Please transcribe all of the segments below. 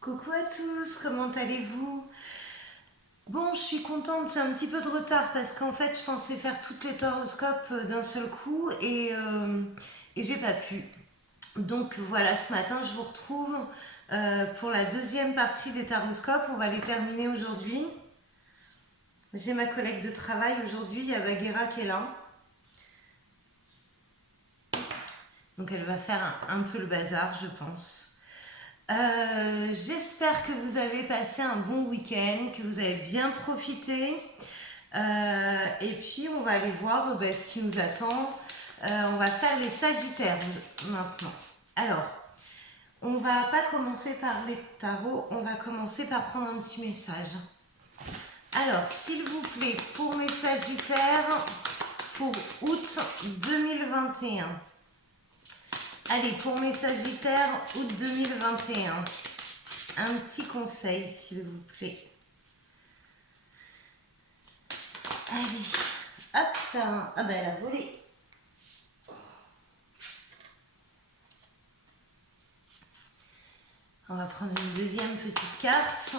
Coucou à tous, comment allez-vous? Bon, je suis contente, j'ai un petit peu de retard parce qu'en fait, je pensais faire toutes les horoscopes d'un seul coup et j'ai pas pu. Donc voilà, ce matin, je vous retrouve pour la deuxième partie des taroscopes. On va les terminer aujourd'hui. J'ai ma collègue de travail aujourd'hui, il y a Bagheera qui est là. Donc elle va faire un peu le bazar, je pense. J'espère que vous avez passé un bon week-end, que vous avez bien profité. Et puis on va aller voir ce qui nous attend. On va faire les Sagittaires maintenant. Alors, on va pas commencer par les tarots, on va commencer par prendre un petit message. Alors, s'il vous plaît, pour mes Sagittaires, pour août 2021. Allez, pour mes Sagittaires, août 2021. Un petit conseil, s'il vous plaît. Allez, hop là. Ah ben elle a volé. On va prendre une deuxième petite carte.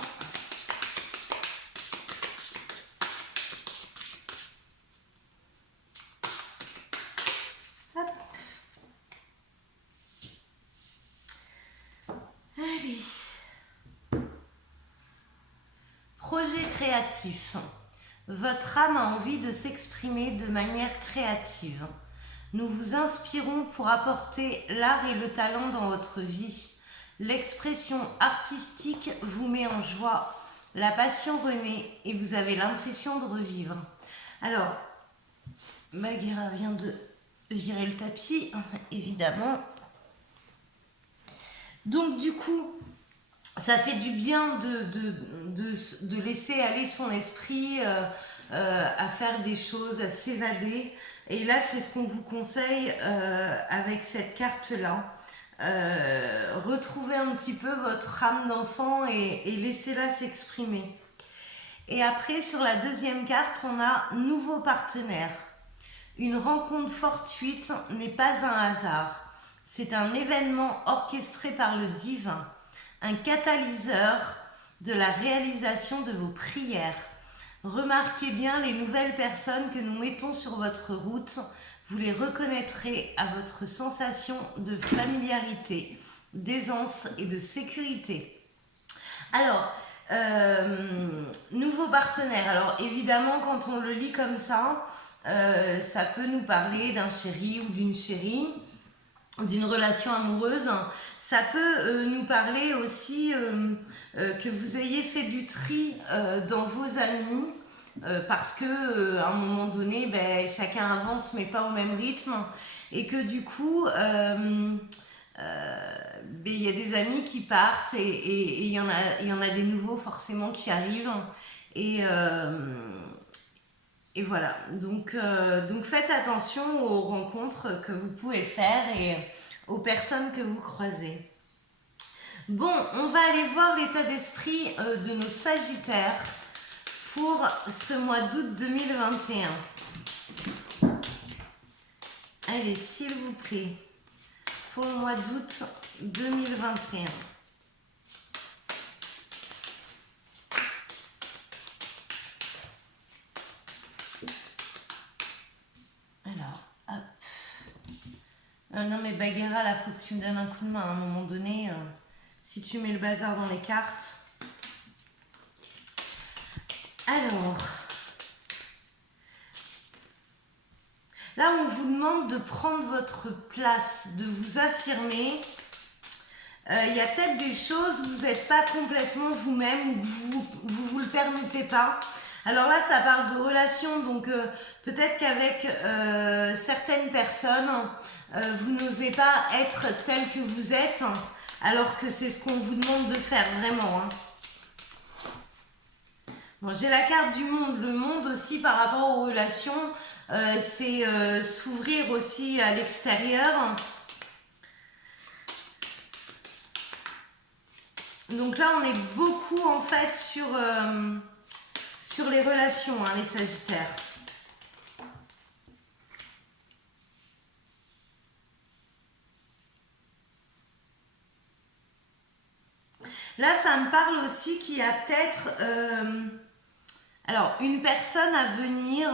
Hop. Allez. Projet créatif. Votre âme a envie de s'exprimer de manière créative. Nous vous inspirons pour apporter l'art et le talent dans votre vie. L'expression artistique vous met en joie, la passion renaît et vous avez l'impression de revivre. Alors, Bagheera vient de virer le tapis, évidemment. Donc du coup, ça fait du bien de laisser aller son esprit à faire des choses, à s'évader. Et là, c'est ce qu'on vous conseille avec cette carte-là. Retrouvez un petit peu votre âme d'enfant et laissez-la s'exprimer. Et après, sur la deuxième carte, on a nouveau partenaire. Une rencontre fortuite n'est pas un hasard. C'est un événement orchestré par le divin, un catalyseur de la réalisation de vos prières. Remarquez bien les nouvelles personnes que nous mettons sur votre route. Vous les reconnaîtrez à votre sensation de familiarité, d'aisance et de sécurité. Alors, nouveau partenaire. Alors évidemment, quand on le lit comme ça peut nous parler d'un chéri ou d'une chérie, d'une relation amoureuse. Ça peut nous parler aussi que vous ayez fait du tri dans vos amis parce que à un moment donné, chacun avance mais pas au même rythme et que du coup, il y a des amis qui partent et il y en a des nouveaux forcément qui arrivent et, et voilà, donc faites attention aux rencontres que vous pouvez faire et aux personnes que vous croisez. Bon, on va aller voir l'état d'esprit de nos Sagittaires pour ce mois d'août 2021. Allez, s'il vous plaît, pour le mois d'août 2021. Alors, hop. Non mais Bagheera, là, faut que tu me donnes un coup de main à un moment donné. Si tu mets le bazar dans les cartes. Alors, là, on vous demande de prendre votre place, de vous affirmer. Il y a peut-être des choses où vous n'êtes pas complètement vous-même ou que vous le permettez pas. Alors là, ça parle de relations, donc peut-être qu'avec certaines personnes, vous n'osez pas être tel que vous êtes, alors que c'est ce qu'on vous demande de faire, vraiment. Bon, j'ai la carte du monde. Le monde aussi, par rapport aux relations, c'est s'ouvrir aussi à l'extérieur. Donc là, on est beaucoup en fait sur les relations, les Sagittaires. Là, ça me parle aussi qu'il y a peut-être alors une personne à venir,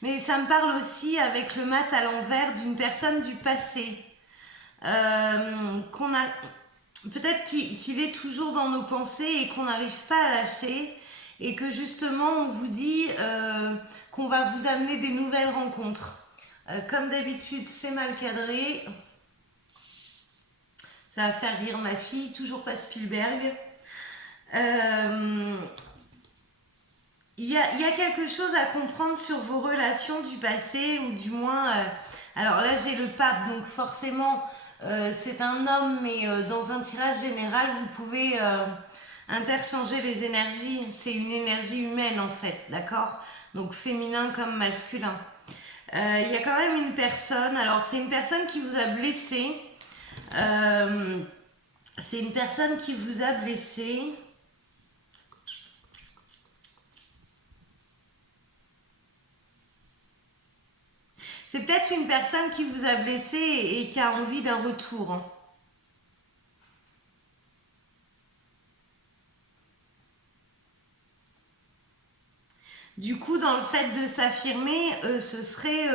mais ça me parle aussi avec le mat à l'envers d'une personne du passé. Qu'on a peut-être qu'il est toujours dans nos pensées et qu'on n'arrive pas à lâcher et que justement on vous dit qu'on va vous amener des nouvelles rencontres. Comme d'habitude, c'est mal cadré. Ça va faire rire ma fille, toujours pas Spielberg. Il y a quelque chose à comprendre sur vos relations du passé, ou du moins... alors là, j'ai le pape, donc forcément, c'est un homme, mais dans un tirage général, vous pouvez interchanger les énergies. C'est une énergie humaine, en fait, d'accord? Donc féminin comme masculin. Il y a quand même une personne, alors c'est une personne qui vous a blessé. C'est une personne qui vous a blessé. C'est peut-être une personne qui vous a blessé et qui a envie d'un retour. Du coup, dans le fait de s'affirmer, ce serait,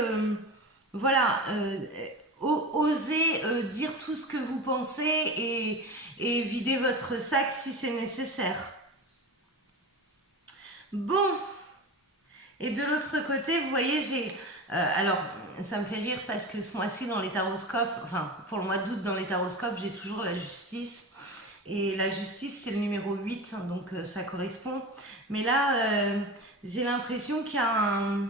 voilà, oser dire tout ce que vous pensez et vider votre sac si c'est nécessaire. Bon, et de l'autre côté, vous voyez, j'ai... alors, ça me fait rire parce que ce mois-ci dans les taroscopes, enfin, pour le mois d'août dans les taroscopes, j'ai toujours la justice. Et la justice, c'est le numéro 8, donc ça correspond. Mais là, j'ai l'impression qu'il y a un...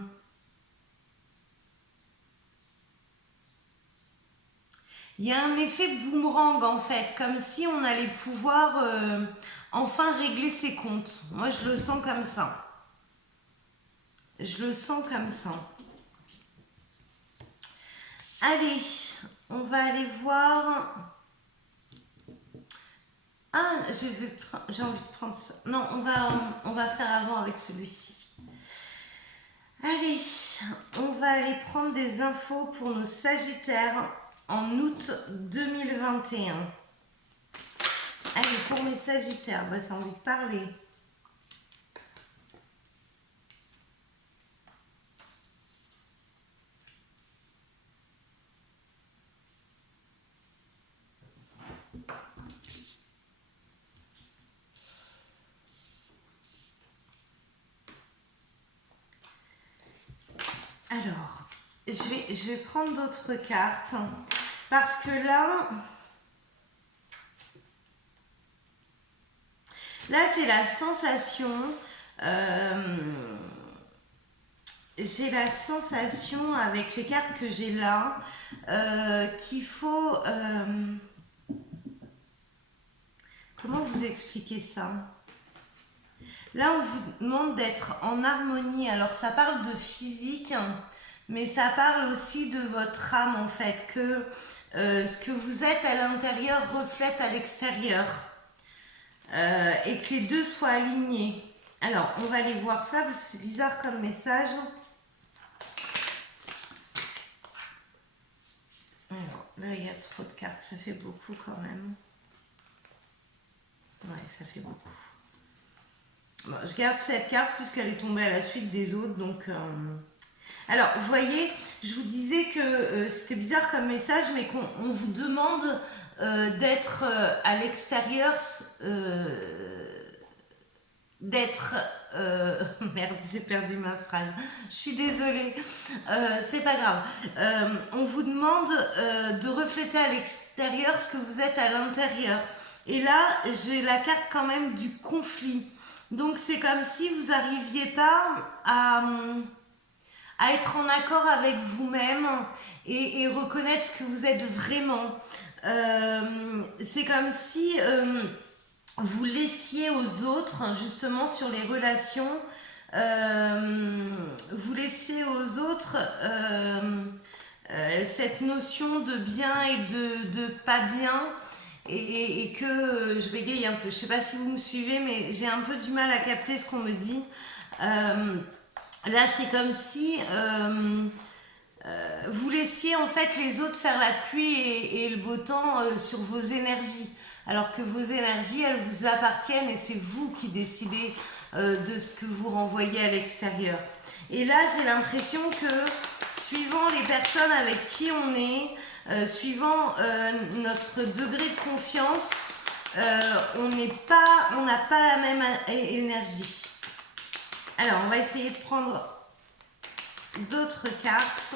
Il y a un effet boomerang en fait, comme si on allait pouvoir enfin régler ses comptes. Moi, je le sens comme ça. Je le sens comme ça. Allez, on va aller voir. Ah, j'ai envie de prendre ça. Non, on va faire avant avec celui-ci. Allez, on va aller prendre des infos pour nos Sagittaires en août 2021. Allez, pour mes Sagittaires, bah, ça a envie de parler. Alors, je vais prendre d'autres cartes parce que là j'ai la sensation, avec les cartes que j'ai là qu'il faut, comment vous expliquer ça? Là, on vous demande d'être en harmonie. Alors, ça parle de physique, mais ça parle aussi de votre âme, en fait, que ce que vous êtes à l'intérieur reflète à l'extérieur. Et que les deux soient alignés. Alors, on va aller voir ça, parce que c'est bizarre comme message. Alors, là, il y a trop de cartes, ça fait beaucoup quand même. Ouais, ça fait beaucoup. Bon, je garde cette carte puisqu'elle est tombée à la suite des autres, donc... Alors, vous voyez, je vous disais que c'était bizarre comme message, mais qu'on vous demande d'être à l'extérieur, d'être... merde, j'ai perdu ma phrase. Je suis désolée. C'est pas grave. On vous demande de refléter à l'extérieur ce que vous êtes à l'intérieur. Et là, j'ai la carte quand même du conflit. Donc, c'est comme si vous n'arriviez pas à être en accord avec vous-même et reconnaître ce que vous êtes vraiment. C'est comme si vous laissiez aux autres, justement sur les relations, vous laissiez aux autres cette notion de bien et de pas bien. Et que je bégaye un peu. Je sais pas si vous me suivez, mais j'ai un peu du mal à capter ce qu'on me dit. Là, c'est comme si vous laissiez en fait les autres faire la pluie et le beau temps sur vos énergies. alors que vos énergies, elles vous appartiennent et c'est vous qui décidez de ce que vous renvoyez à l'extérieur. Et là, j'ai l'impression que suivant les personnes avec qui on est, suivant notre degré de confiance, on n'a pas la même énergie. Alors, on va essayer de prendre d'autres cartes.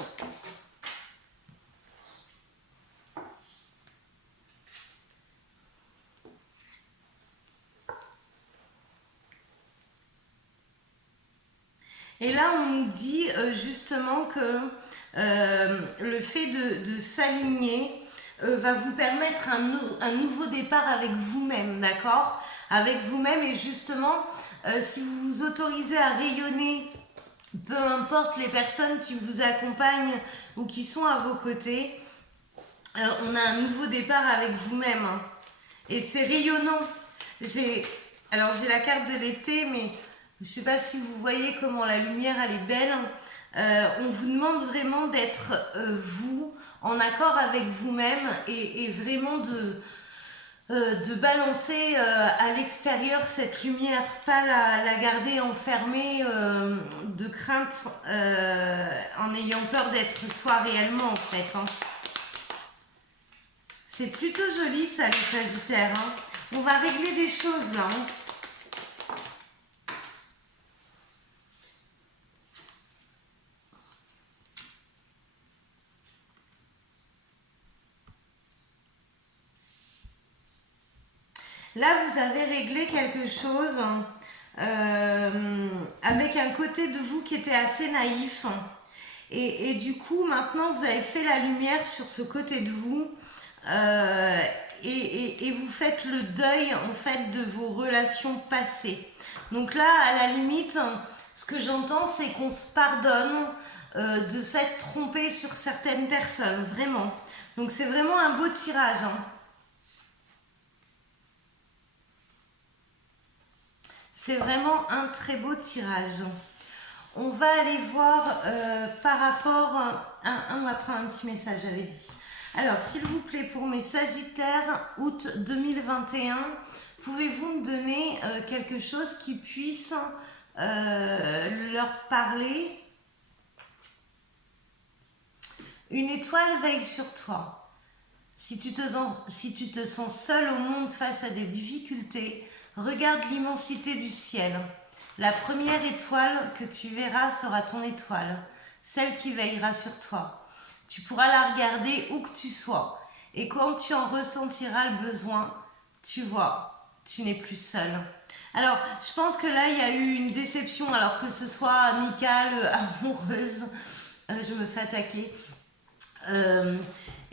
Et là, on nous dit justement que le fait de s'aligner va vous permettre un nouveau départ avec vous-même, d'accord? Avec vous-même et justement, si vous vous autorisez à rayonner, peu importe les personnes qui vous accompagnent ou qui sont à vos côtés, on a un nouveau départ avec vous-même. Hein. Et c'est rayonnant. Alors j'ai la carte de l'été, mais je ne sais pas si vous voyez comment la lumière elle est belle. On vous demande vraiment d'être vous, en accord avec vous-même et vraiment de balancer à l'extérieur cette lumière, pas la garder enfermée de crainte en ayant peur d'être soi réellement en fait. Hein. C'est plutôt joli ça les Sagittaires. Hein. On va régler des choses là. Hein. Là, vous avez réglé quelque chose avec un côté de vous qui était assez naïf. Et du coup, maintenant, vous avez fait la lumière sur ce côté de vous. Et vous faites le deuil, en fait, de vos relations passées. Donc là, à la limite, ce que j'entends, c'est qu'on se pardonne de s'être trompé sur certaines personnes, vraiment. Donc c'est vraiment un beau tirage. Hein. C'est vraiment un très beau tirage. On va aller voir par rapport on va prendre un petit message, j'avais dit. Alors, s'il vous plaît, pour mes Sagittaires, août 2021, pouvez-vous me donner quelque chose qui puisse leur parler? Une étoile veille sur toi. Si tu te sens seul au monde face à des difficultés, regarde l'immensité du ciel. La première étoile que tu verras sera ton étoile, celle qui veillera sur toi. Tu pourras la regarder où que tu sois. Et quand tu en ressentiras le besoin, tu vois, tu n'es plus seul. Alors, je pense que là, il y a eu une déception, alors que ce soit amicale, amoureuse, je me fais attaquer.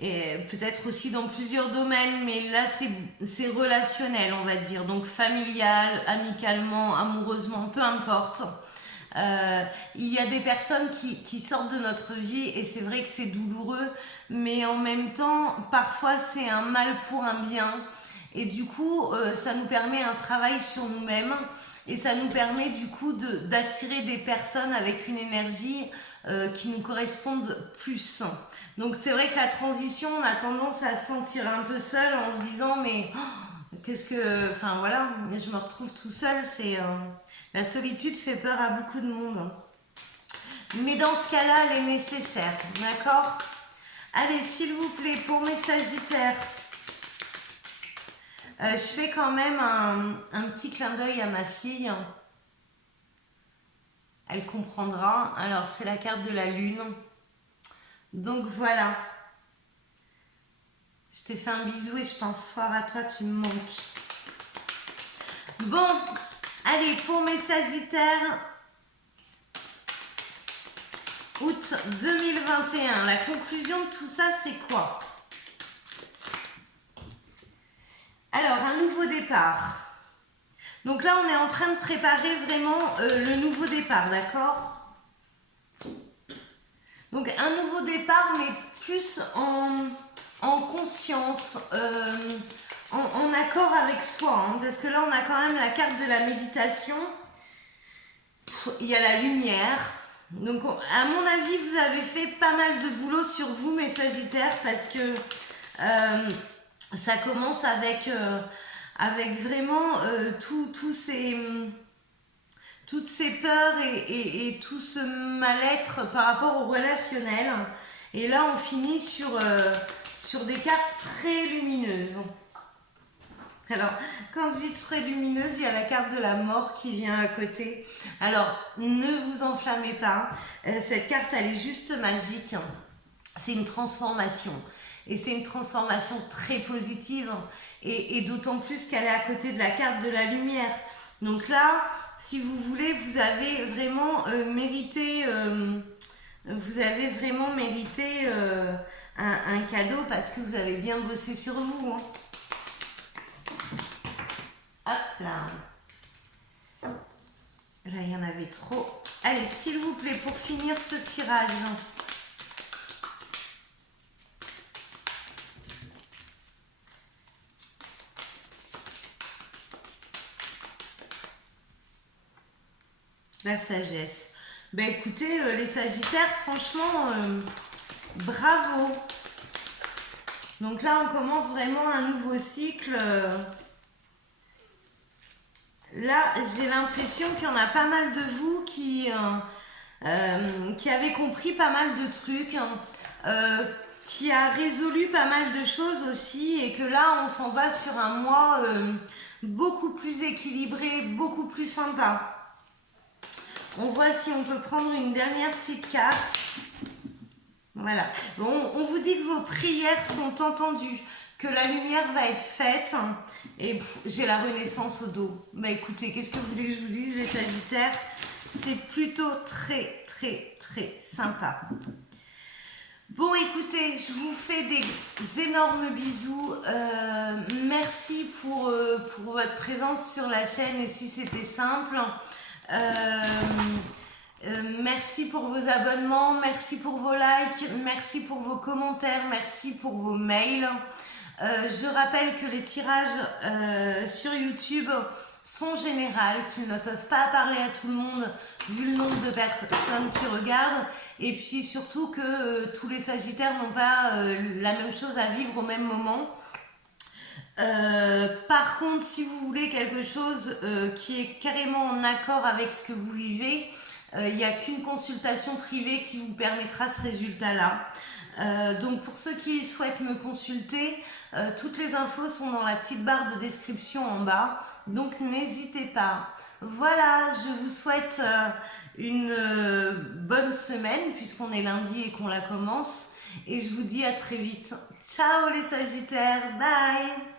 Et peut-être aussi dans plusieurs domaines, mais là c'est relationnel, on va dire, donc familial, amicalement, amoureusement, peu importe. Il y a des personnes qui sortent de notre vie et c'est vrai que c'est douloureux, mais en même temps, parfois c'est un mal pour un bien. Et du coup, ça nous permet un travail sur nous-mêmes et ça nous permet du coup d'attirer des personnes avec une énergie qui nous correspondent plus. Donc c'est vrai que la transition, on a tendance à se sentir un peu seul en se disant mais qu'est-ce que... Enfin voilà, je me retrouve tout seul, la solitude fait peur à beaucoup de monde. Mais dans ce cas-là, elle est nécessaire, d'accord? Allez, s'il vous plaît, pour mes Sagittaires, je fais quand même un petit clin d'œil à ma fille. Elle comprendra. Alors, c'est la carte de la lune. Donc, voilà. Je t'ai fait un bisou et je pense fort à toi, tu me manques. Bon, allez, pour mes Sagittaires, août 2021, la conclusion de tout ça, c'est quoi? Alors, un nouveau départ. Donc là, on est en train de préparer vraiment le nouveau départ, d'accord? Donc, un nouveau départ, mais plus en conscience, en accord avec soi. Hein, parce que là, on a quand même la carte de la méditation. Il y a la lumière. Donc, à mon avis, vous avez fait pas mal de boulot sur vous, mes Sagittaires, parce que ça commence avec vraiment toutes ces peurs et tout ce mal-être par rapport au relationnel. Et là, on finit sur des cartes très lumineuses. Alors, quand je dis très lumineuse, il y a la carte de la mort qui vient à côté. Alors, ne vous enflammez pas. Cette carte, elle est juste magique. C'est une transformation. Et c'est une transformation très positive. Et d'autant plus qu'elle est à côté de la carte de la lumière. Donc là, si vous voulez, vous avez vraiment mérité... vous avez vraiment mérité un cadeau parce que vous avez bien bossé sur vous. Hein. Hop là. Là, il y en avait trop. Allez, s'il vous plaît, pour finir ce tirage. La sagesse. Ben écoutez, les Sagittaires, franchement, bravo. Donc là, on commence vraiment un nouveau cycle. Là, j'ai l'impression qu'il y en a pas mal de vous qui avez compris pas mal de trucs, hein, qui a résolu pas mal de choses aussi, et que là, on s'en va sur un mois beaucoup plus équilibré, beaucoup plus sympa. On voit si on peut prendre une dernière petite carte. Voilà. Bon, on vous dit que vos prières sont entendues, que la lumière va être faite. Et j'ai la renaissance au dos. Bah écoutez, qu'est-ce que vous voulez que je vous dise, les Sagittaires? C'est plutôt très, très, très sympa. Bon, écoutez, je vous fais des énormes bisous. Merci pour votre présence sur la chaîne, et si c'était simple. Merci pour vos abonnements, merci pour vos likes, merci pour vos commentaires, merci pour vos mails. Je rappelle que les tirages sur YouTube sont généraux, qu'ils ne peuvent pas parler à tout le monde vu le nombre de personnes qui regardent, et puis surtout que tous les Sagittaires n'ont pas la même chose à vivre au même moment. Par contre, si vous voulez quelque chose qui est carrément en accord avec ce que vous vivez, il n'y a qu'une consultation privée qui vous permettra ce résultat-là. Donc pour ceux qui souhaitent me consulter, toutes les infos sont dans la petite barre de description en bas, donc n'hésitez pas. Voilà, je vous souhaite une bonne semaine puisqu'on est lundi et qu'on la commence, et je vous dis à très vite. Ciao les Sagittaires, bye.